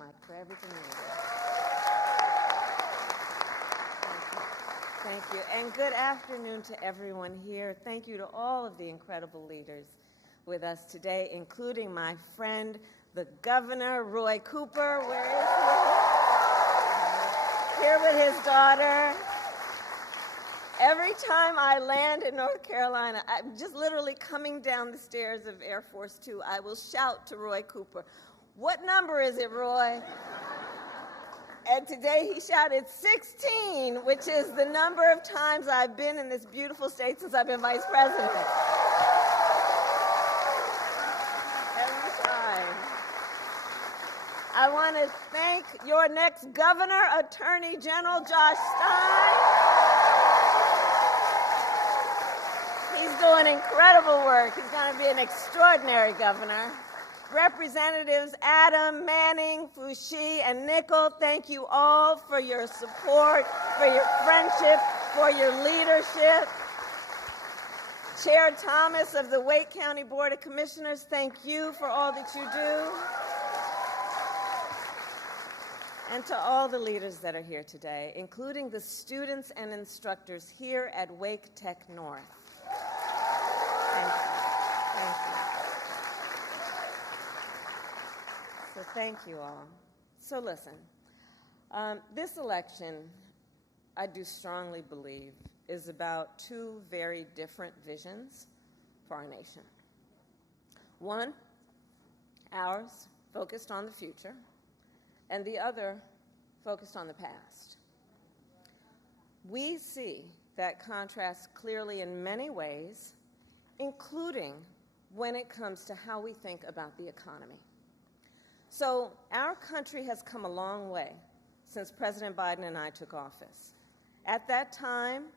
much for everything you do. Thank you. And good afternoon to everyone here. Thank you to all of the incredible leaders with us today, including my friend, the Governor, Roy Cooper. Where is he? Here with his daughter. Every time I land in North Carolina, I'm just literally coming down the stairs of Air Force Two, I will shout to Roy Cooper, "What number is it, Roy?" And today he shouted 16, which is the number of times I've been in this beautiful state since I've been vice president. Every time. I want to thank your next governor, Attorney General Josh Stein. He's doing incredible work. He's going to be an extraordinary governor. Representatives Adam, Manning, Foushee, and Nickel, thank you all for your support, for your friendship, for your leadership. Chair Thomas of the Wake County Board of Commissioners, thank you for all that you do. And to all the leaders that are here today, including the students and instructors here at Wake Tech North. Thank you. Thank you. So thank you all. So listen, this election, I do strongly believe, is about two very different visions for our nation. One, ours, focused on the future, and the other, focused on the past. We see that contrast clearly in many ways, including when it comes to how we think about the economy. So our country has come a long way since President Biden and I took office. At that time,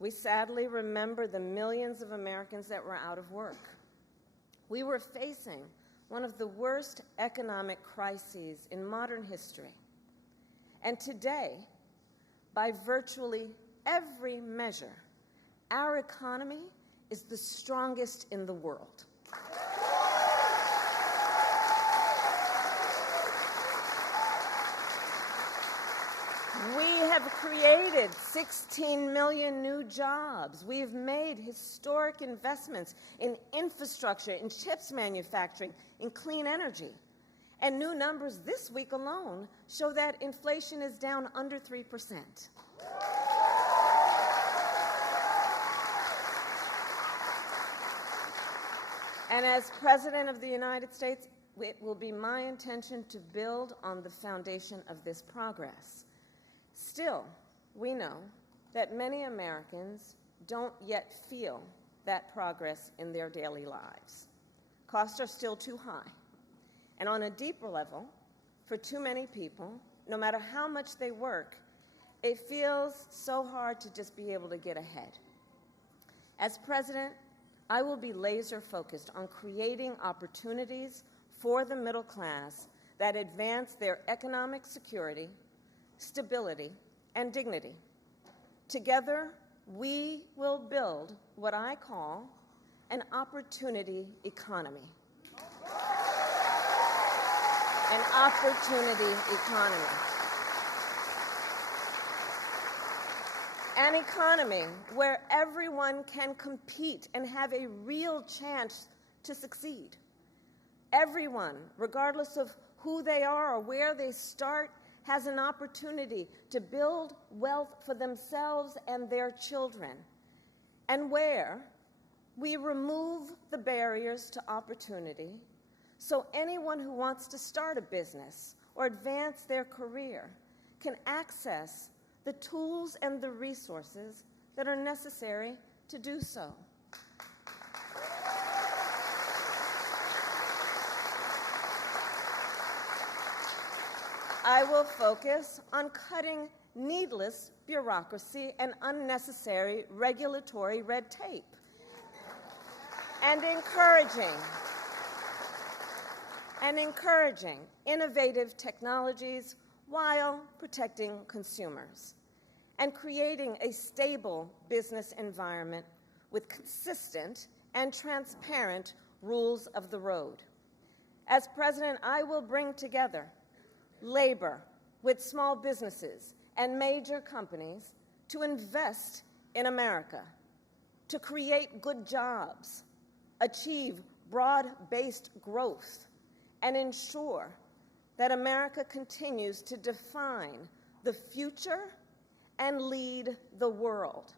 we sadly remember the millions of Americans that were out of work. We were facing one of the worst economic crises in modern history. And today, by virtually every measure, our economy is the strongest in the world. We have created 16 million new jobs. We've made historic investments in infrastructure, in chips manufacturing, in clean energy. And new numbers this week alone show that inflation is down under 3%. And as President of the United States, it will be my intention to build on the foundation of this progress. Still, we know that many Americans don't yet feel that progress in their daily lives. Costs are still too high. And on a deeper level, for too many people, no matter how much they work, it feels so hard to just be able to get ahead. As president, I will be laser focused on creating opportunities for the middle class that advance their economic security, stability, and dignity. Together, we will build what I call an opportunity economy. An opportunity economy. An economy where everyone can compete and have a real chance to succeed. Everyone, regardless of who they are or where they start, has an opportunity to build wealth for themselves and their children, and where we remove the barriers to opportunity so anyone who wants to start a business or advance their career can access the tools and the resources that are necessary to do so. I will focus on cutting needless bureaucracy and unnecessary regulatory red tape, and encouraging innovative technologies while protecting consumers, and creating a stable business environment with consistent and transparent rules of the road. As president, I will bring together labor with small businesses and major companies to invest in America, to create good jobs, achieve broad-based growth, and ensure that America continues to define the future and lead the world.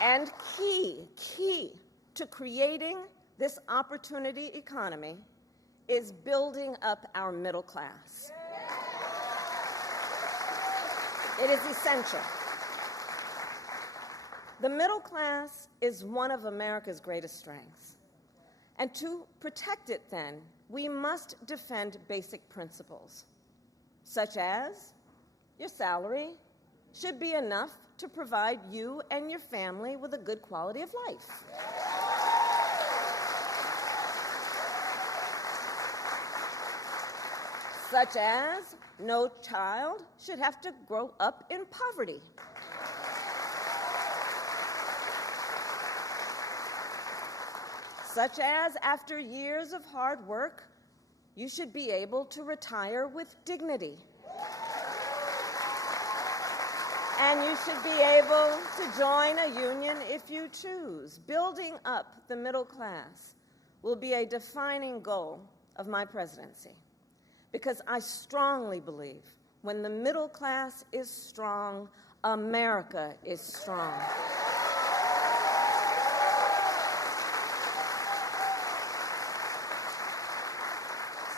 And key to creating this opportunity economy is building up our middle class. It is essential. The middle class is one of America's greatest strengths. And to protect it, then, we must defend basic principles, such as your salary should be enough to provide you and your family with a good quality of life. Such as no child should have to grow up in poverty. Such as after years of hard work, you should be able to retire with dignity. And you should be able to join a union if you choose. Building up the middle class will be a defining goal of my presidency, because I strongly believe when the middle class is strong, America is strong.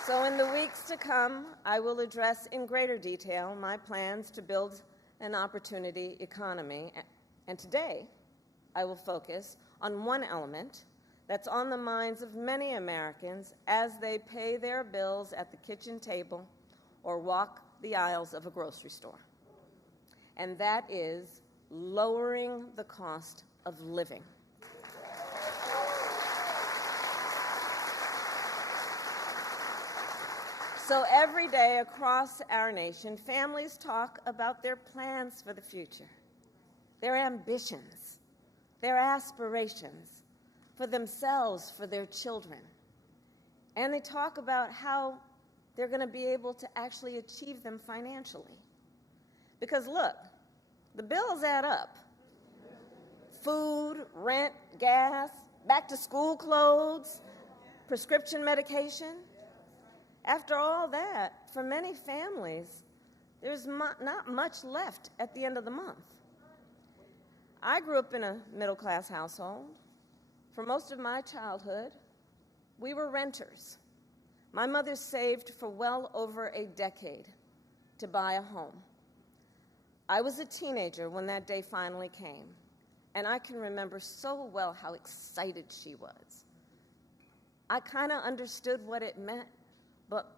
So in the weeks to come, I will address in greater detail my plans to build an opportunity economy. And today, I will focus on one element that's on the minds of many Americans as they pay their bills at the kitchen table or walk the aisles of a grocery store. And that is lowering the cost of living. So every day across our nation, families talk about their plans for the future, their ambitions, their aspirations for themselves, for their children. And they talk about how they're going to be able to actually achieve them financially. Because look, the bills add up. Food, rent, gas, back-to-school clothes, prescription medication. After all that, for many families, there's not much left at the end of the month. I grew up in a middle-class household. For most of my childhood, we were renters. My mother saved for well over a decade to buy a home. I was a teenager when that day finally came, and I can remember so well how excited she was. I kind of understood what it meant, but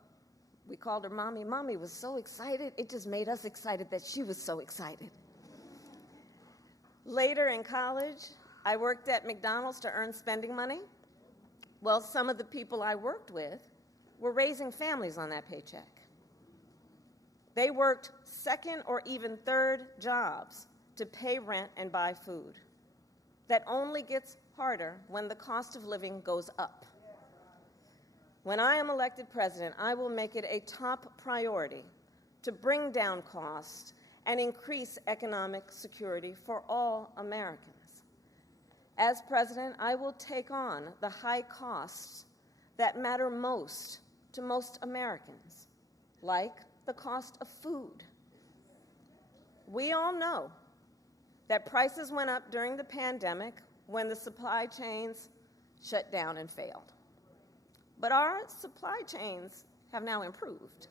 we called her Mommy. Mommy was so excited, it just made us excited that she was so excited. Later in college, I worked at McDonald's to earn spending money. Well, some of the people I worked with were raising families on that paycheck. They worked second or even third jobs to pay rent and buy food. That only gets harder when the cost of living goes up. When I am elected president, I will make it a top priority to bring down costs and increase economic security for all Americans. As president, I will take on the high costs that matter most to most Americans, like the cost of food. We all know that prices went up during the pandemic when the supply chains shut down and failed. But our supply chains have now improved,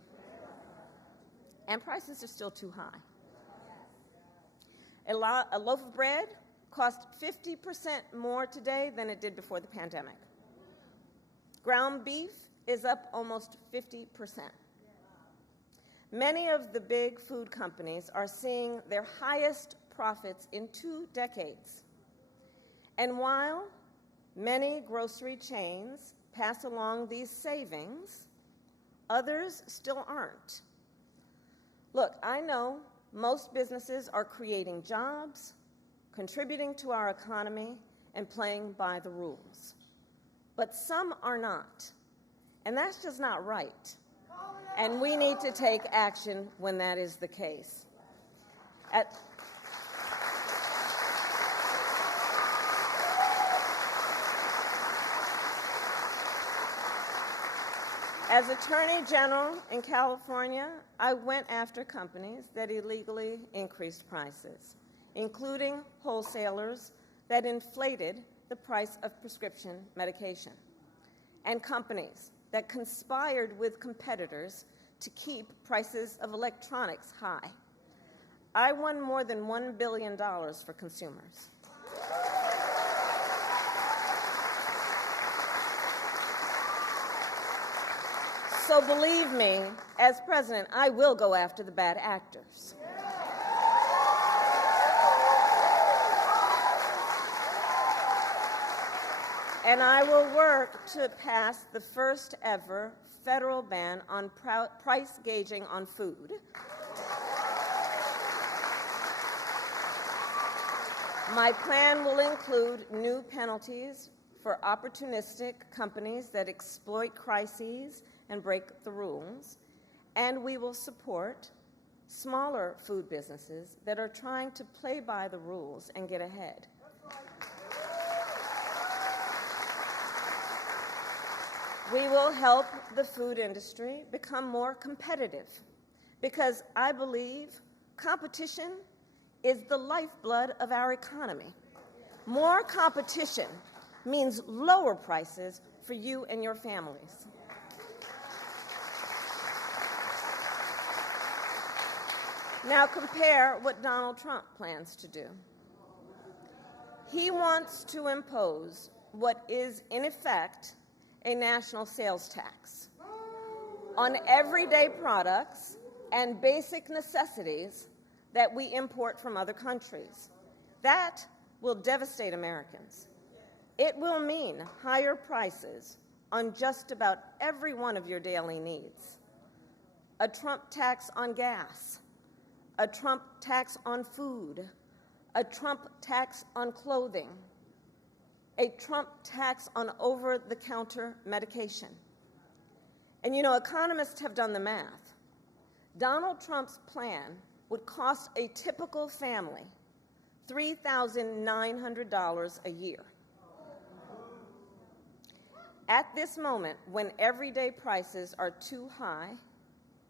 and prices are still too high. A loaf of bread costs 50% more today than it did before the pandemic. Ground beef is up almost 50%. Many of the big food companies are seeing their highest profits in 2 decades. And while many grocery chains pass along these savings, others still aren't. Look, I know most businesses are creating jobs, contributing to our economy, and playing by the rules. But some are not, and that's just not right. And we need to take action when that is the case. As Attorney General in California, I went after companies that illegally increased prices, including wholesalers that inflated the price of prescription medication, and companies that conspired with competitors to keep prices of electronics high. I won more than $1 billion for consumers. So believe me, as president, I will go after the bad actors. And I will work to pass the first ever federal ban on price gouging on food. My plan will include new penalties for opportunistic companies that exploit crises and break the rules, and we will support smaller food businesses that are trying to play by the rules and get ahead. We will help the food industry become more competitive because I believe competition is the lifeblood of our economy. More competition means lower prices for you and your families. Now compare what Donald Trump plans to do. He wants to impose what is, in effect, a national sales tax on everyday products and basic necessities that we import from other countries. That will devastate Americans. It will mean higher prices on just about every one of your daily needs. A Trump tax on gas, a Trump tax on food, a Trump tax on clothing, a Trump tax on over-the-counter medication. And you know, economists have done the math. Donald Trump's plan would cost a typical family $3,900 a year. At this moment, when everyday prices are too high,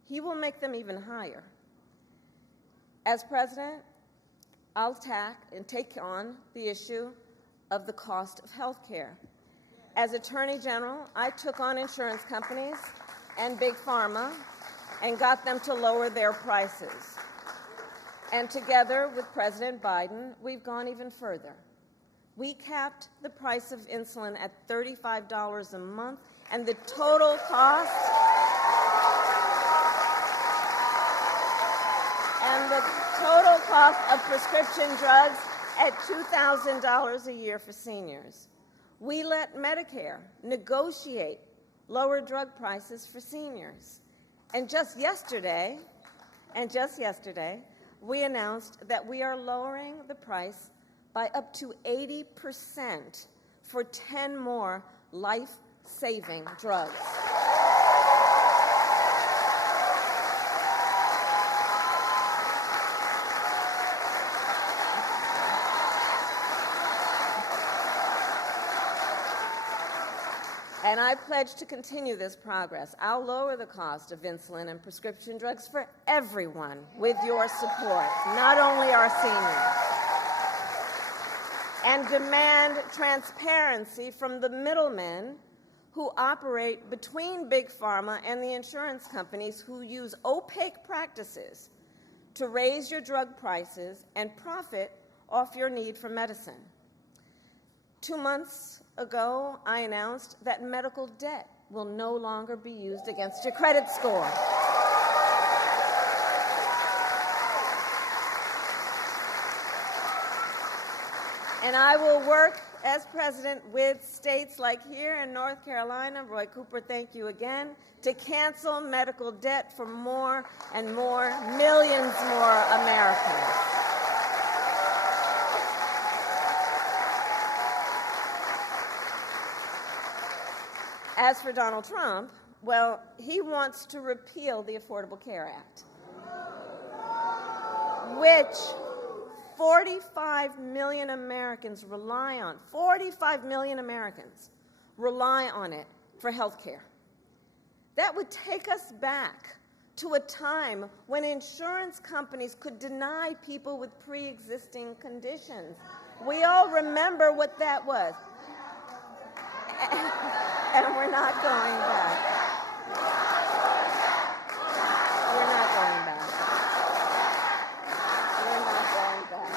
he will make them even higher. As president, I'll take on the issue of the cost of health care. As Attorney General, I took on insurance companies and Big Pharma and got them to lower their prices. And together with President Biden, we've gone even further. We capped the price of insulin at $35 a month, and the total cost of prescription drugs at $2,000 a year for seniors. We let Medicare negotiate lower drug prices for seniors. And just yesterday, we announced that we are lowering the price by up to 80% for 10 more life-saving drugs. And I pledge to continue this progress. I'll lower the cost of insulin and prescription drugs for everyone with your support, not only our seniors. And demand transparency from the middlemen who operate between Big Pharma and the insurance companies who use opaque practices to raise your drug prices and profit off your need for medicine. 2 months ago, I announced that medical debt will no longer be used against your credit score. And I will work as president with states like here in North Carolina, Roy Cooper, thank you again, to cancel medical debt for more and more, millions more Americans. As for Donald Trump, well, he wants to repeal the Affordable Care Act, which 45 million Americans rely on. 45 million Americans rely on it for health care. That would take us back to a time when insurance companies could deny people with pre-existing conditions. We all remember what that was. And we're not going back. We're not going back. We're not going back.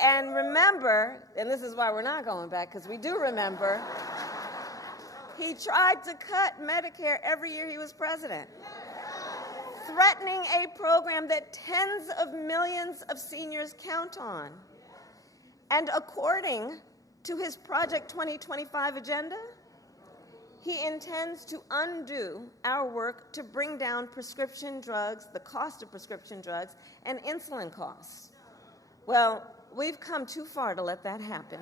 And remember, and this is why we're not going back, because we do remember, he tried to cut Medicare every year he was president, threatening a program that tens of millions of seniors count on. And according to his Project 2025 agenda, he intends to undo our work to bring down prescription drugs, the cost of prescription drugs, and insulin costs. Well, we've come too far to let that happen.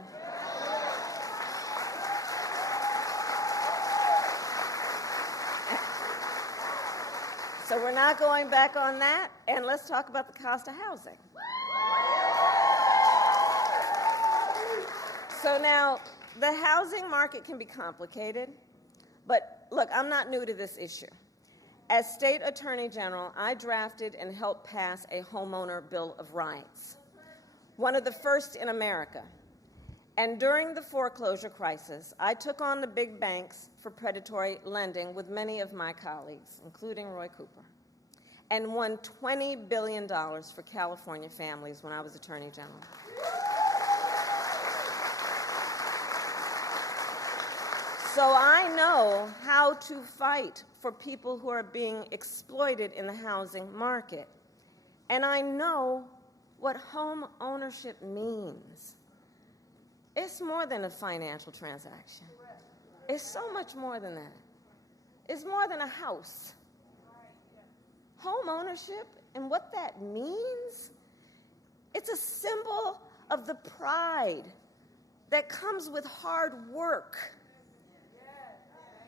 So we're not going back on that, and let's talk about the cost of housing. So now, the housing market can be complicated, but look, I'm not new to this issue. As State Attorney General, I drafted and helped pass a homeowner Bill of Rights, one of the first in America. And during the foreclosure crisis, I took on the big banks for predatory lending with many of my colleagues, including Roy Cooper, and won $20 billion for California families when I was Attorney General. So I know how to fight for people who are being exploited in the housing market. And I know what home ownership means. It's more than a financial transaction. It's so much more than that. It's more than a house. Home ownership and what that means, it's a symbol of the pride that comes with hard work.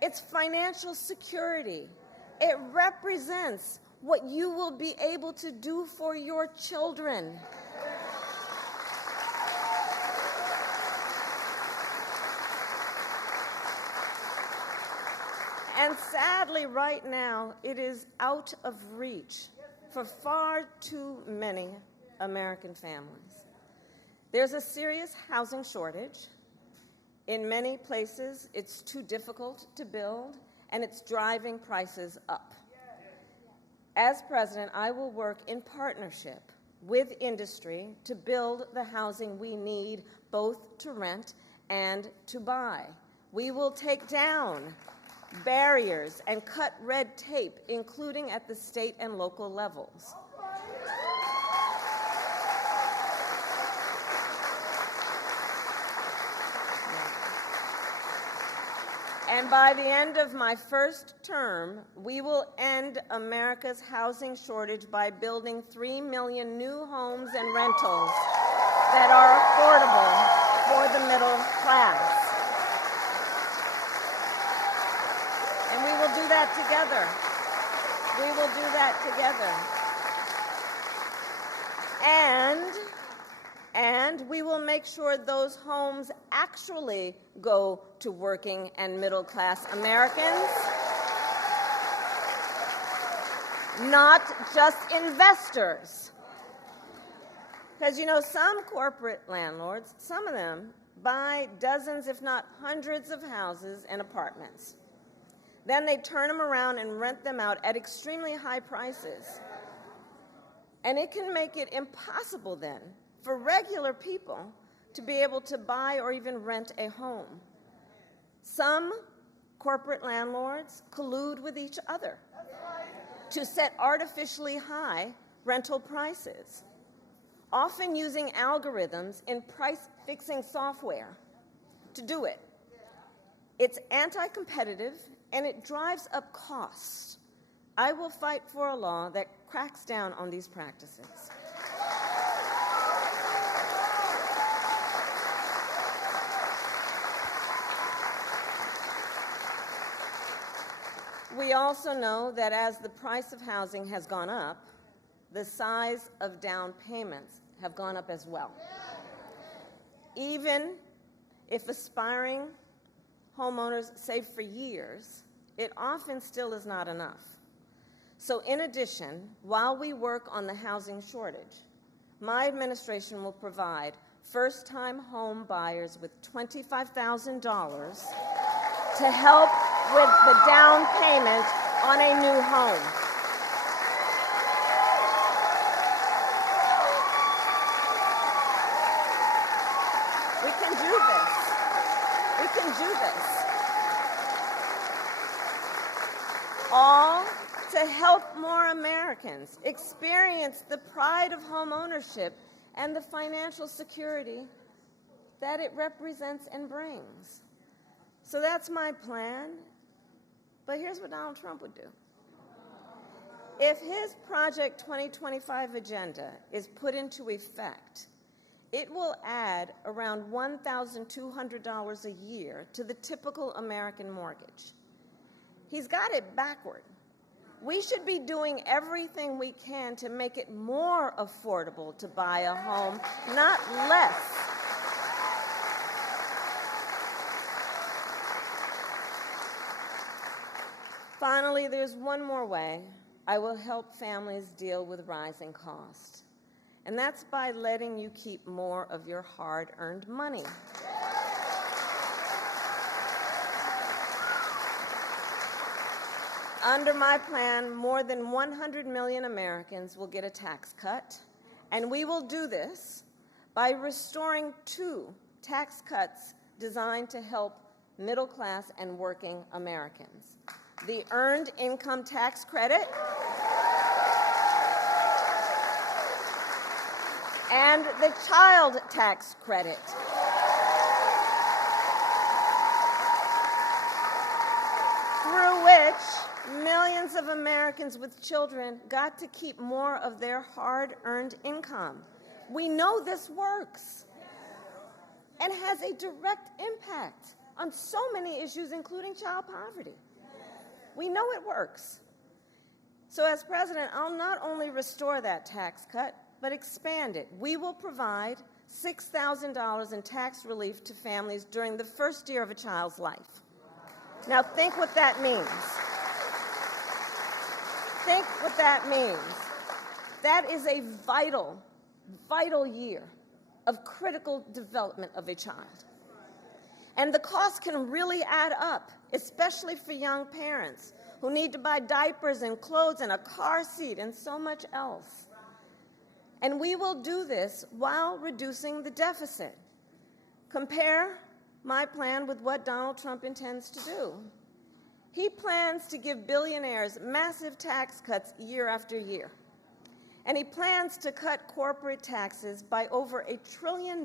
It's financial security. It represents what you will be able to do for your children. And sadly, right now, it is out of reach for far too many American families. There's a serious housing shortage. In many places, it's too difficult to build, and it's driving prices up. As president, I will work in partnership with industry to build the housing we need, both to rent and to buy. We will take down barriers and cut red tape, including at the state and local levels. And by the end of my first term, we will end America's housing shortage by building 3 million new homes and rentals that are affordable for the middle class. And we will do that together. We will do that together. And we will make sure those homes actually go to working and middle-class Americans, not just investors. Because, you know, some corporate landlords, some of them buy dozens, if not hundreds of houses and apartments. Then they turn them around and rent them out at extremely high prices. And it can make it impossible then for regular people to be able to buy or even rent a home. Some corporate landlords collude with each other to set artificially high rental prices, often using algorithms in price-fixing software to do it. It's anti-competitive, and it drives up costs. I will fight for a law that cracks down on these practices. We also know that as the price of housing has gone up, the size of down payments have gone up as well. Even if aspiring homeowners save for years, it often still is not enough. So in addition, while we work on the housing shortage, my administration will provide first-time home buyers with $25,000 to help with the down payment on a new home. We can do this. We can do this. All to help more Americans experience the pride of home ownership and the financial security that it represents and brings. So that's my plan. But here's what Donald Trump would do. If his Project 2025 agenda is put into effect, it will add around $1,200 a year to the typical American mortgage. He's got it backward. We should be doing everything we can to make it more affordable to buy a home, not less. Finally, there's one more way I will help families deal with rising costs, and that's by letting you keep more of your hard-earned money. Under my plan, more than 100 million Americans will get a tax cut, and we will do this by restoring 2 tax cuts designed to help middle-class and working Americans: the Earned Income Tax Credit and the Child Tax Credit. Through which millions of Americans with children got to keep more of their hard-earned income. We know this works and has a direct impact on so many issues, including child poverty. We know it works. So as president, I'll not only restore that tax cut, but expand it. We will provide $6,000 in tax relief to families during the first year of a child's life. Now think what that means. Think what that means. That is a vital, vital year of critical development of a child. And the cost can really add up, especially for young parents who need to buy diapers and clothes and a car seat and so much else. And we will do this while reducing the deficit. Compare my plan with what Donald Trump intends to do. He plans to give billionaires massive tax cuts year after year. And he plans to cut corporate taxes by over $1 trillion,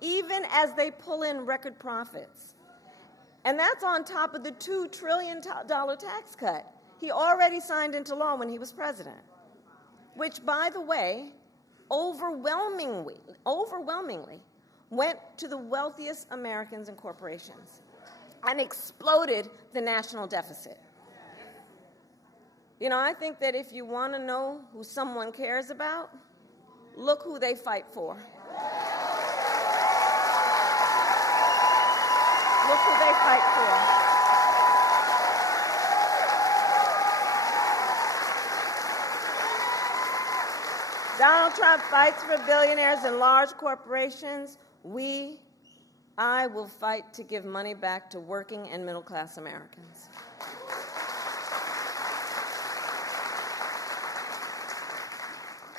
even as they pull in record profits. And that's on top of the $2 trillion tax cut he already signed into law when he was president, which, by the way, overwhelmingly went to the wealthiest Americans and corporations and exploded the national deficit. You know, I think that if you want to know who someone cares about, look who they fight for. Look who they fight for. Donald Trump fights for billionaires and large corporations. I will fight to give money back to working and middle-class Americans.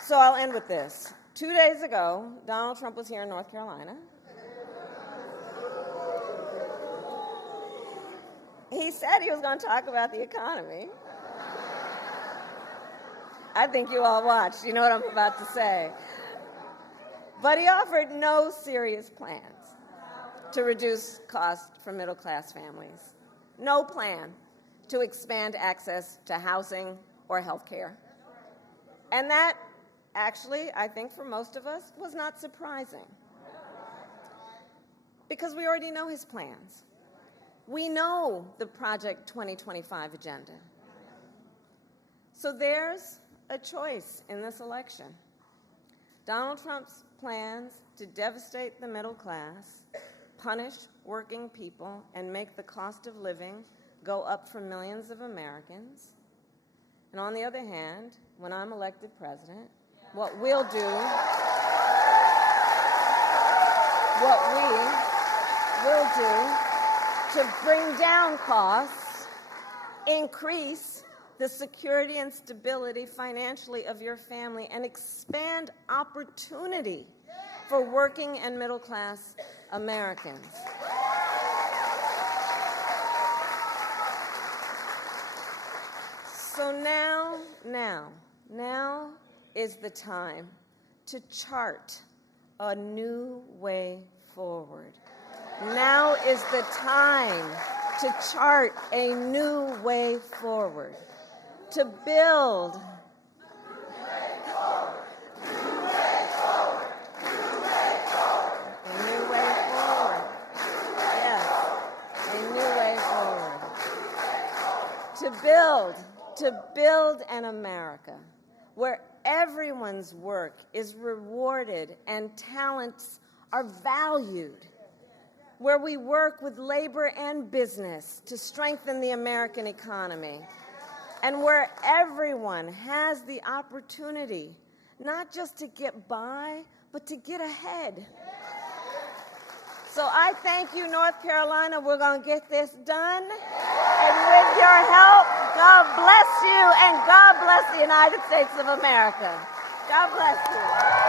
So I'll end with this. 2 days ago, Donald Trump was here in North Carolina. He said he was going to talk about the economy. I think you all watched. You know what I'm about to say. But he offered no serious plans to reduce costs for middle-class families. No plan to expand access to housing or health care. And that, actually, I think for most of us, was not surprising. Because we already know his plans. We know the Project 2025 agenda. So there's a choice in this election. Donald Trump's plans to devastate the middle class, punish working people, and make the cost of living go up for millions of Americans. And on the other hand, when I'm elected president, what we will do to bring down costs, increase the security and stability financially of your family, and expand opportunity for working and middle class Americans. So now is the time to chart a new way forward. Now is the time to chart a new way forward, to build to build an America where everyone's work is rewarded and talents are valued, where we work with labor and business to strengthen the American economy, and where everyone has the opportunity not just to get by, but to get ahead. So I thank you, North Carolina. We're going to get this done. And with your help, God bless you, and God bless the United States of America. God bless you.